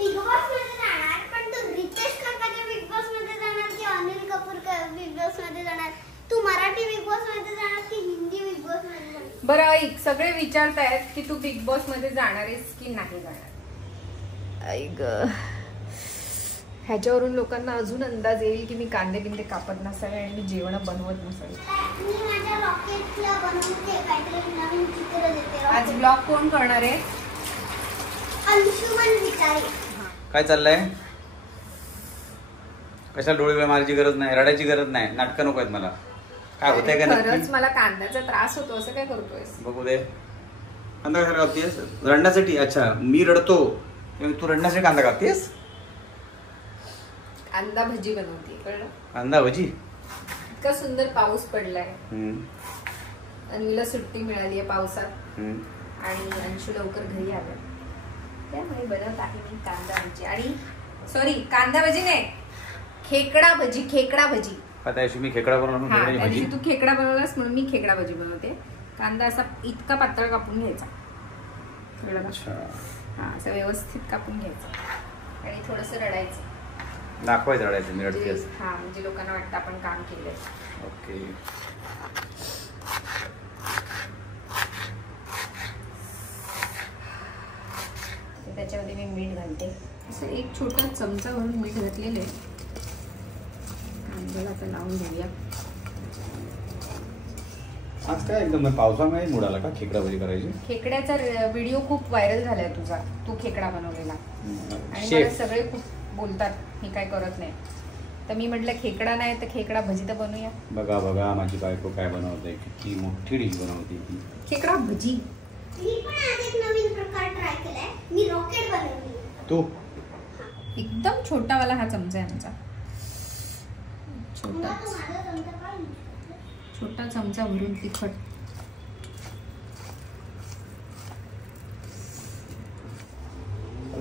Big boss मध्ये जाणार, पण तू रितेश काकाच्या बिग बॉस मध्ये जाणार की अनिल कपूर बिग बॉस मध्ये जाणार? तू मराठी बिग बॉस मध्ये जाणार की हिंदी बिग बॉस मध्ये जाणार? बरं ऐक, सगळे विचारतायत की तू बिग बॉस मध्ये जाणार आहेस की नाही जाणार. ऐक, ह्याच्यावरून लोकांना अजून अंदाज येईल की मी कांदे बिंदे कापत नसावे आणि मी जेवण बनवत नसावे. मी माझ्या रॉकेटला बनवते काहीतरी नवीन चित्र देते. आज ब्लॉग कोण करणार आहे? अंशुमन विचारे. काय चाललंय? कशाला डोळे मारायची गरज नाही, रडायची गरज नाही, नाटकं नको आहेत मला. काय होतंय का? खरंच मला कांद्याचा त्रास होतो, असं काय करतोयस? बघू दे. कांदा कशाला कापतेस? रडण्यासाठी? अच्छा, मी रडतो तू रडण्यासाठी कांदा कापतेस? कांदा भजी बनवते, कळलं? कांदा भजी? इतका सुंदर पाऊस पडलाय, अन्वीला सुट्टी मिळाली आहे पावसात आणि अंशू लवकर घरी आलं, त्यामुळे बनवत आहे मी कांदा भजी. आणि सॉरी, कांदा भजी नाही, खेकडा भजी. खेकडा भजी आता मी खेकडा बनवला भजी. तू खेकडा बनवलास म्हणून मी खेकडा भजी बनवते. कांदा असा इतका पातळ कापून घ्यायचा, हा, असं व्यवस्थित कापून घ्यायचा आणि थोडस रडायचं, दाखवायचं रडायचं मी रडते. हा, म्हणजे लोकांना वाटतं आपण काम केलंय. ओके. त्याच्यामध्ये मी मीठ घालते, असं एक छोटा चमचा भरून मीठ घातलेलं आहे. कांद्याला आता लावून घेऊया. आज काय एकदम पावसामुळे मूड आला का खेकडा भजी करायची? खेकड्याचा व्हिडिओ खूप व्हायरल झालाय तुझा, तू खेकडा बनवलेला, आणि मला सगळे खूप बोलतात मी काय करत नाही. तर मी म्हटलं खेकडा नाही तर खेकडा भजी तर बनवूया. बघा बघा माझी बायको काय बनवते, किती मोठी डिश बनवते ती, खेकडा भजी. मी पण आज एक नवीन प्रकार ट्राय केलाय, मी रॉकेट बनवली. तू एकदम छोटावाला हा चमचा आहे आमचा, छोटा चमचा भरून तिखट.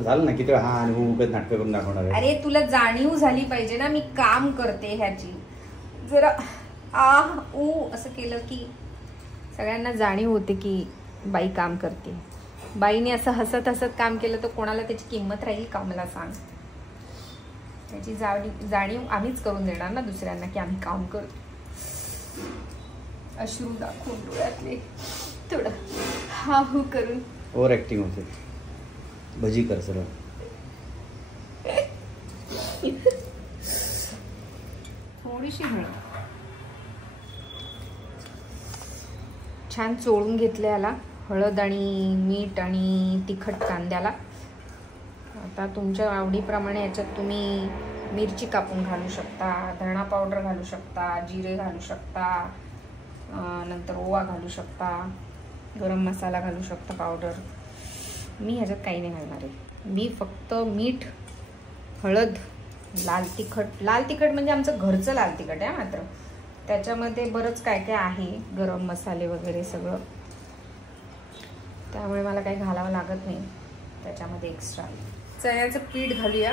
झालं ना किती वेळा हा आणि उगाच नाटक करून दाखवणार आहे. अरे तुला जाणीव झाली पाहिजे ना, मी काम करते ह्याची. जरा असं केलं की सगळ्यांना जाणीव होते की बाई काम करते. बाईने असं हसत हसत काम केलं तर कोणाला त्याची किंमत राहील का, मला सांग. त्याची जाणीव आम्हीच करून देणार ना दुसऱ्यांना की आम्ही काम करतो. अश्रू दाखवून डोळ्यातले थोडं हा हू करून ओव्हर ऍक्टिंग होते. भजी कर सरळ. थोडीशी हळद छान चोळून घेतले याला, हळद आणि मीठ आणि तिखट कांद्याला. आता तुमच्या आवडीप्रमाणे याच्यात तुम्ही मिरची कापून घालू शकता, धणा पावडर घालू शकता, जिरे घालू शकता, नंतर ओवा घालू शकता, गरम मसाला घालू शकता पावडर. मी ह्याच्यात काही नाही घालणार आहे. मी फक्त मीठ, हळद, लाल तिखट. लाल तिखट म्हणजे आमचं घरचं लाल तिखट आहे मात्र. त्याच्यामध्ये बरंच काय काय आहे, गरम मसाले वगैरे सगळं, त्यामुळे मला काही घालावं लागत नाही त्याच्यामध्ये एक्स्ट्रा. चण्याचं पीठ घालूया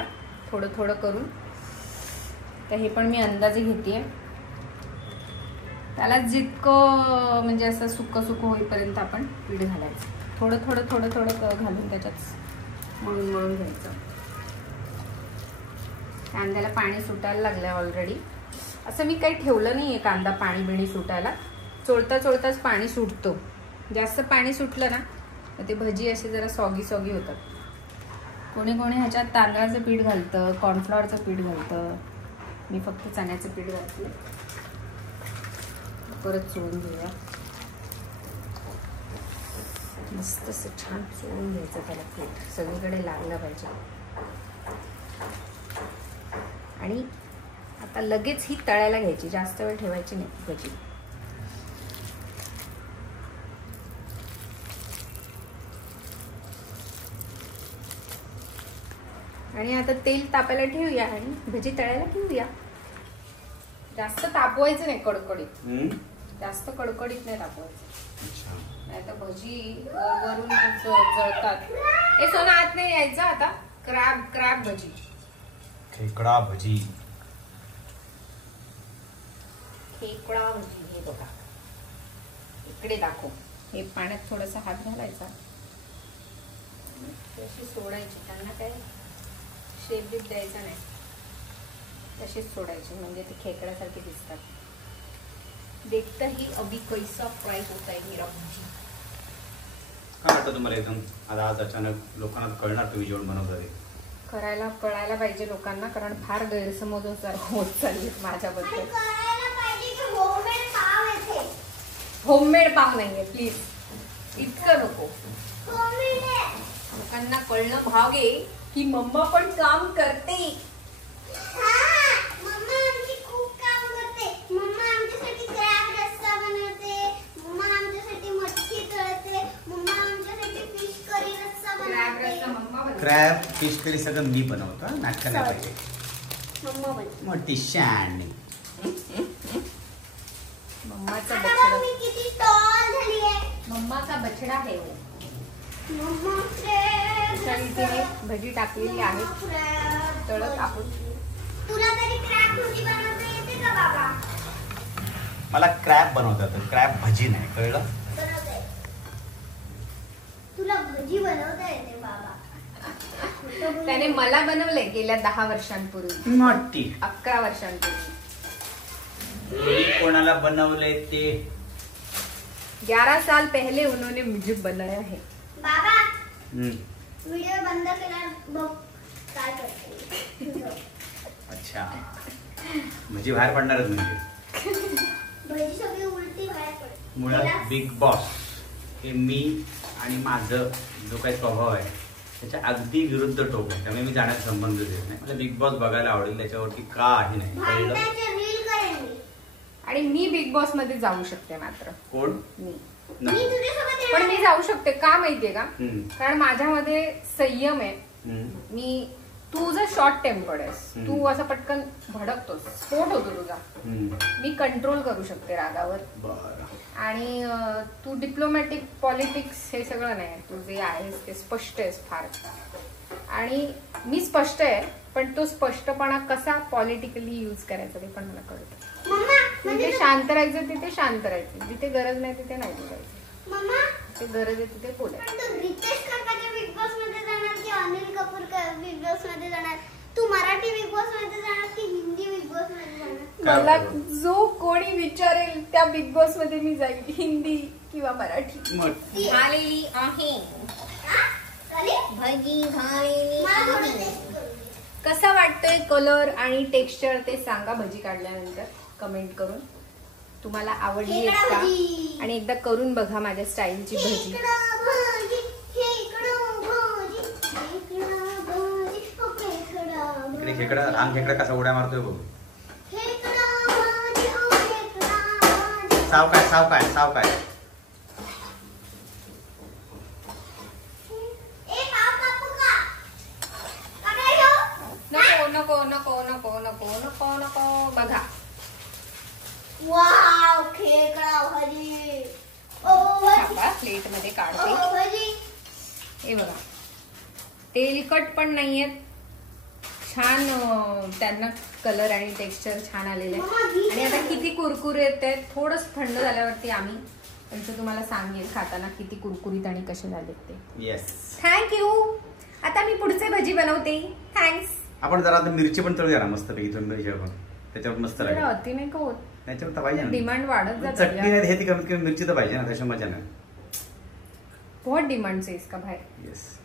थोडं थोडं करून. तर हे पण मी अंदाजे घेते. त्याला जितकं म्हणजे असं सुकं सुकं होईपर्यंत आपण पीठ घालायचं. थोडं थोडं थोडं थोडं घालून त्याच्यात मळून मळून घ्यायचं. कांद्याला पाणी सुटायला लागलं ऑलरेडी. असं मी काही ठेवलं नाही आहे कांदा पाणी बिणी सुटायला. चोळता चोळताच पाणी सुटतो. जास्त पाणी सुटलं ना तर ते भजी असे जरा सॉगी सॉगी होतात. कोणी कोणी ह्याच्यात तांदळाचं पीठ घालतं, कॉर्नफ्लॉवरचं पीठ घालतं. मी फक्त चण्याचं पीठ घातलं. परत चोळून घेऊया. मस्त असं छान चोळून घ्यायचं त्याला पीठ, सगळीकडे लागलं पाहिजे. आणि आता लगेच ही तळायला घ्यायची, जास्त वेळ ठेवायची नाही भजी. आणि आता तेल तापायला ठेवूया आणि भजी तळायला घेऊया. जास्त तापवायचं नाही कडकडीत, जास्त कडकडीत नाही तापवायचं, नाही तर भजी वरून जळतात. हे सोना आत नाही यायचं. आता क्रॅब भजी, खेकडा भजी. खेकडा भजी हे बघा, इकडे दाखव. हे पाण्यात थोडासा हात घालायचा, अशी सोडायची. त्यांना काय शेप बीप द्यायचा नाही, तशीच सोडायची म्हणजे ते खेकड्यासारखे दिसतात. देखता ही अभी कैसा फ्राय होता है मेरा भजी. काय वाटतं तुम्हाला एकदम आज अचानक लोकांना कळणार तुम्ही जेवण बनवता ते? कळायला पाहिजे लोकांना, कारण फार गैरसमज होत चालले माझ्याबद्दल. होममेड पाव नाहीये प्लीज, इतकं नको. लोकांना कळणं भाग आहे की मम्मा पण काम करते. मम्मा आमची खूप काम करते. मम्मा आमच्यासाठी क्रॅब रस्सा बनवते, मम्मा आमच्यासाठी मच्छी तळते, मम्मा आमच्यासाठी फिश करी रस्सा बनवते. क्रॅब फिश करी सगळं मी बनवतो. नाटक नाही पाहिजे. मम्मा बनवते. मोठी शाणी. मम्माचा आता बछडा, बघ मी किती टॉल झाली आहे. मम्माचा बछडा आहे वो. मम्मा क्रॅब आणि तिने भजी टाकलेली आहे तळत आपण. तुला तरी क्रॅब भजी बनवता येते का बाबा? मला क्रॅब बनवतात, क्रॅब भजी नाही, कळलं? बनवता येते. तुला भजी बनवता येते बाबा. त्याने मला बनवले गेल्या 10 वर्षांपूर्वी, मोठी 11 वर्षांपूर्वी. कोणाला बनवले ते? 11 साल पहले उन्होंने मुझे बनाया है. बाबा व्हिडिओ बंद केला बघ काय करते. अच्छा, भजी बाहेर पडणारच म्हणजे. भजी सगळी उलटी बाहेर पडते. मुळात बिग बॉस हे मी आणि माझं जो काही स्वभाव आहे त्याच्या अगदी विरुद्ध टोक आहे. त्यामुळे मी जाण्याचा संबंध देत नाही. मला बिग बॉस बघायला आवडेल, त्याच्यावरती काही नाही. कळलं? भांडणाचे रील करेन मी. आणि मी बिग बॉस मध्ये जाऊ शकते मात्र. कोण? मी मी तुझ्यासोबत पण येणार. मी जाऊ शकते का माहितीये का? हम्म. कारण माझ्यामध्ये संयम आहे. हम्म. तू जर शॉर्ट टेम्पर्ड आहेस, हम्म. तू असं पटकन भडकतोस, स्फोट होतो तुझा. हम्म. मी कंट्रोल करू शकते रागावर. बरं. आणि तू डिप्लोमॅटिक पॉलिटिक्स हे सगळं नाही, तू जे आहेस ते स्पष्ट आहेस फार. आणि मी स्पष्ट आहे, पण तो स्पष्टपणा कसा पॉलिटिकली युज करायचा ते पण मला कळतं. मम्मा जिथे शांत राहायचं तिथे शांत राहायचं, जिथे गरज नाही तिथे नाही बोलायचं, मम्मा जिथे गरज आहे तिथे बोलायचं. पण तू रितेश करपाच्या बिग बॉस मध्ये जाणार की अनिल कपूर बिग बॉस मध्ये जाणार? तू मराठी बिग बॉस मध्ये जाणार की हिंदी बिग बॉस मध्ये जाणार? मला जो कोणी विचारेल त्या बिग बॉस मध्ये मी जाईल, हिंदी किंवा मराठी. मोठी. आलेली आहे भजी झालेली मला थोडं आहे. टेस्ट करू दे. कसा वाटतोय कलर आणि टेक्स्चर ते सांगा भजी काढल्यानंतर कमेंट करून. तुम्हाला आवडली आहे खेकडा का? भजी. आणि एकदा करून बघा माझ्या स्टाईलची भजी. खेकडा भजी, खेकडा भजी, खेकडा भजी, ओ खेकडा इकडे भजी. खेकडा, लहान खेकडा कसा उड्या मारतोय बघ. खेकडा भजी, ओ खेकडा भजी. सावकाश सावकाश सावकाश. ए पाव कापू का? काकाला घेऊ? नको नको नको नको नको नको नको. बघा वाव खेकडा भजी. ओ भजी, प्लेट मध्ये काढते. ओ भजी. हे बघा तेलकट पण नाहीयेत, छान त्यांना कलर आणि टेक्स्चर छान आलेलं आहे. आणि आता किती कुरकुरे येत आहेत. थोडंच थंड झाल्यावरती आम्ही त्यांचं तुम्हाला सांगेल खाताना किती कुरकुरीत आणि कसे झालेत ते. येस. थँक्यू. आता मी पुढचे भजी बनवते. थँक्स. आपण जरा आता मिरची पण तळूया ना मस्त पैकी. मिरची आपण त्याच्यावर मस्त लागेल. अति नाही का होत, त्याच्यावर तर पाहिजे ना. डिमांड वाढत जाते. चटणी नाही हे ती कमीत कमी मिरची तर पाहिजे ना, त्याच्या मजा नाही. बहुत डिमांड से इसका बाहेर. येस.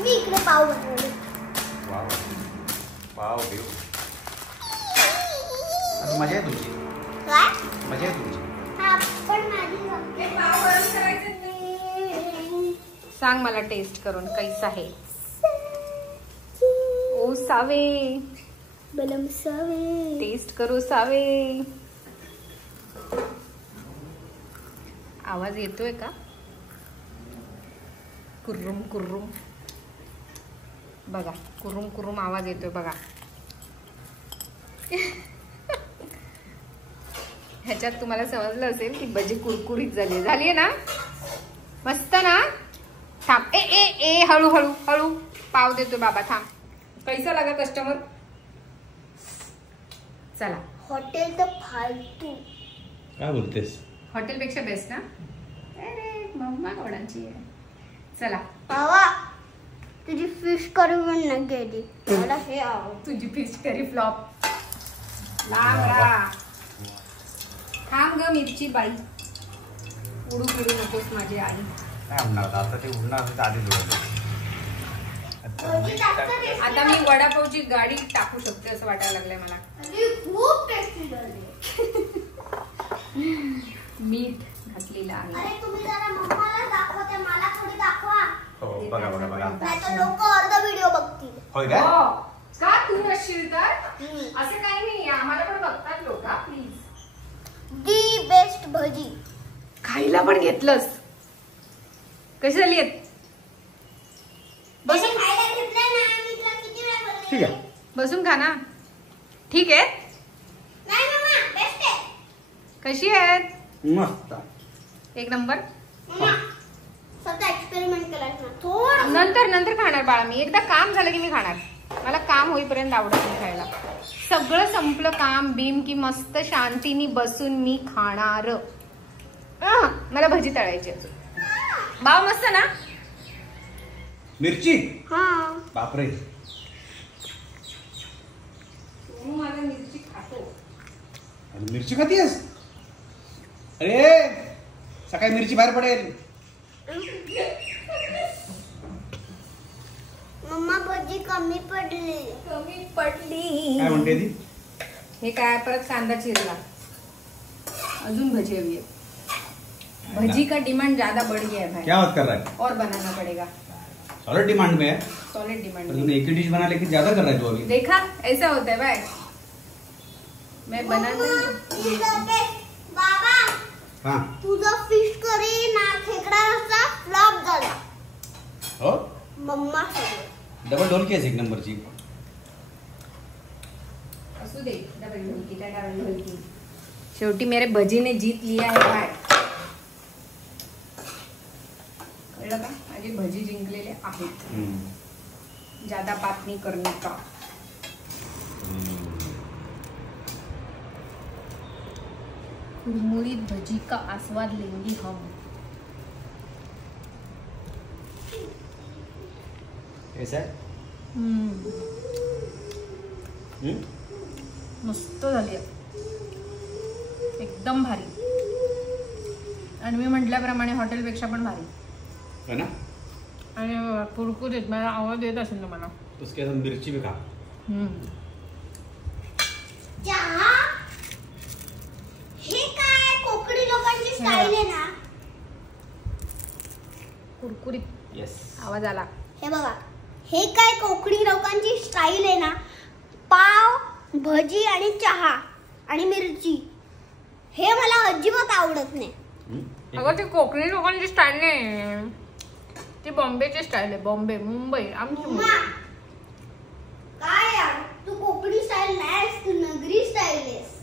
मी इकडे पाव बनवले. वाव वाव देव. आता मजा आहे तुमची. काय? मजा आहे तुमची. हा पण माझी सांग मला टेस्ट करून कैसा आहे. ओ सावे, बलम सावे. टेस्ट करू सावे. आवाज येतोय का? कुर्रुम कुर्रुम. बघा कुर्रुम कुर्रुम आवाज येतोय बघा. ह्याच्यात तुम्हाला समजलं असेल की भजी कुरकुरीत झाली ना. मस्त ना. थांब. ए ए ए हळू हळू हळू. पाव देतोय बाबा, थांब. कैसा लगा कस्टमर? चला. हॉटेल तर फालतू. काय बोलतेस? हॉटेलपेक्षा बेस्ट ना. अरे मम्मा कोणाची आहे. चला. बाबा तुझी फिश करी पण नाही केली. मला हे आवडतं. तुझी फिश करी फ्लॉप. लांब राहा. थांब ग मिरची बाई. उडू फिरू नकोस माझी आई. काय होणार आता? ते उडणार असेल तर आधीच उडवलं. आता मी वडापावची गाडी टाकू शकते असं वाटायला लागलंय मला. खूप टेस्टी झाली. मीठ घातलेलं आहे. अरे तुम्ही जरा मम्माला दाखवते, मला थोडी दाखवा. हो बघा बघा बघा. नाहीतर लोक अर्धा व्हिडिओ बघतील. होय काय? हो. का तू नसशील तर असं काही नाही. आम्हाला पण बघतात लोक. प्लीज. दी बेस्ट भजी. खायला पण घेतलंस. कशी झाली आहेत? बसून खायला घेतलंय ना. मी तुला किती वेळा बोलले. ठीक आहे. बसून खा ना. ठीक आहे. नाही मम्मा बेस्ट आहे. कशी आहेत? मस्त. एक नंबर. मम्मा स्वतः एक्सपेरिमेंट करायचं ना थोडं. नंतर खाणार बाळा. मी एकदा काम झालं की मी खाणार. मला काम होईपर्यंत आवडत नाही खायला. सगळं संपलं काम बीम की मस्त शांतीने बसून मी खाणार. मला भजी तळायची अजून. भाव मस्त ना. मिरची. हा बापरे. मला मिरची खातो. अरे मिरची खातीयस? अरे सकाळी मिरची बाहेर पडेल. मम्मा भजी कमी पडली. कमी पडली. काय म्हणते ती? हे काय परत कांदा चिरला. अजून भजी हवी है. भजी का डिमांड ज्यादा बढ़ गया है भाई. क्या बात कर रहा है? और बनाना पड़ेगा. सॉलिड डिमांड में है. सॉलिड डिमांड पर में. तूने एक ही डिश बना लेकिन ज्यादा कर रहा है तू अभी. देखा ऐसा होता है भाई. मैं बनाना. बाबा हाँ. तुझा फिश करी ना खेकडा रस्सा फ्लॉप झाला. हो. मम्मा डबल ढोलकी आहे एक नंबरची. असू दे. डबल ढोलकी त्या डबल ढोलकी. शेवटी मेरे भजी ने जीत लिया है भाई. कळलं का? माझी भजी जिंकलेले आहेत. ज्यादा बात नहीं करने का. कुरमुरीत भजी का आस्वाद लेंगे हम. कैसा है? मस्त झाली आहे. एकदम भारी. आणि मी म्हटल्याप्रमाणे हॉटेलपेक्षा पण भारी. है ना? आणि कुरकुरीत मला आवाज येत असेल तुम्हाला. उसके साथ मिर्ची भी खा. चहा हे काय कोकणी लोकांची स्टाईल आहे ना. कुरकुरीत यस. आवाज आला. हे बघा हे काय कोकणी लोकांची स्टाईल आहे ना. पाव भजी आणि चहा आणि मिरची. हे मला अजिबात आवडत नाही. अगं ती कोकणी लोकांची स्टाईल नाही. ती बॉम्बेची स्टाईल आहे. बॉम्बे मुंबई आमची मम्मा, मुंबई. काय यार तू कोकणी स्टाईल नाहीस. तू नगरी स्टाईल आहेस.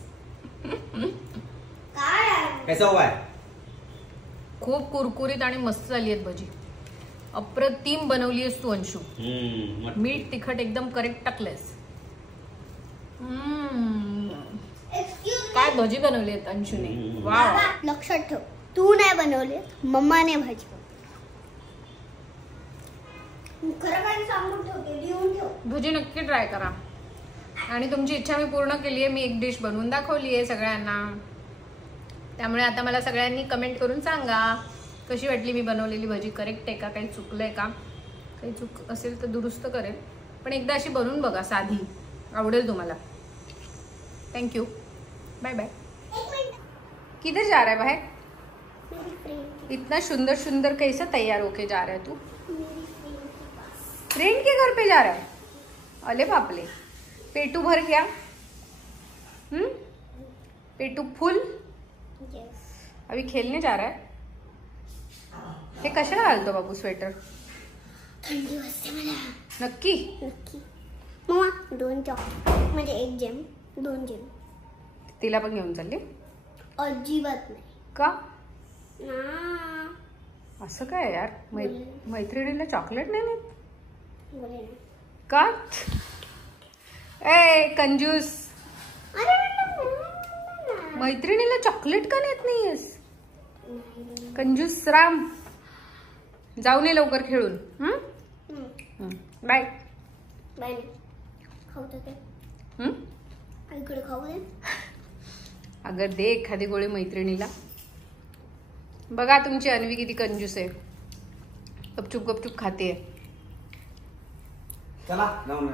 काय यार. कैसा हुआ है? खूप कुरकुरीत आणि मस्त झाली आहेत भजी. अप्रतिम बनवली आहेस तू अंशू. मीठ तिखट एकदम करेक्ट टाकलंयस. एक्सक्यूज काय भजी बनवली आहेत अंशूने. वाव. बाबा लक्षात ठेव तू नाही बनवले मम्माने भाजी. खरं काय सांगून ठेवते. लिहून ठेव. भजी नक्की ट्राय करा. आणि तुमची इच्छा मी पूर्ण केली आहे. मी एक डिश बनवून दाखवली आहे सगळ्यांना. त्यामुळे आता मला सगळ्यांनी कमेंट करून सांगा कशी वाटली मी बनवलेली भजी. करेक्ट आहे का? काही चुकलंय का? काही चूक असेल तर दुरुस्त करेल. पण एकदा अशी बनवून बघा साधी. आवडेल तुम्हाला. थँक्यू. Bye bye. एक मिनिट. किधर जा रहा है भाई? मेरी फ्रेंड इतना सुंदर सुंदर कैसा तैयार होके जा रहा है तू? मेरी फ्रेंड के पास. फ्रेंड के घर पे जा रहा है. अले बापले. पेटू भर गया. पेटू फुल. यस. अभी खेलने जा रहा है. हे कशाला घालतो बाबू स्वेटर? थंडी वाजते मला. नक्की. नक्की. मम्मा 2 चॉकलेट म्हणजे 1 जेम 2 जेम. तिला पण घेऊन चालली अजिबात नाही. का? ना असं काय यार. मैत्रिणीला चॉकलेट नाही नेत बोले ना. का? ए कंजूस. अरे म्हटलं मैत्रिणीला चॉकलेट का नेत नाहीयेस? कंजूस राम. जाऊ नये लवकर खेळून. बाय. बाय. खाऊ तर ते इकडे खाऊ दे. अगं दे एखादी गोळी मैत्रिणीला. बघा तुमची अन्वी किती कंजूस आहे. गपचूप गपचूप खाते. चला जाऊन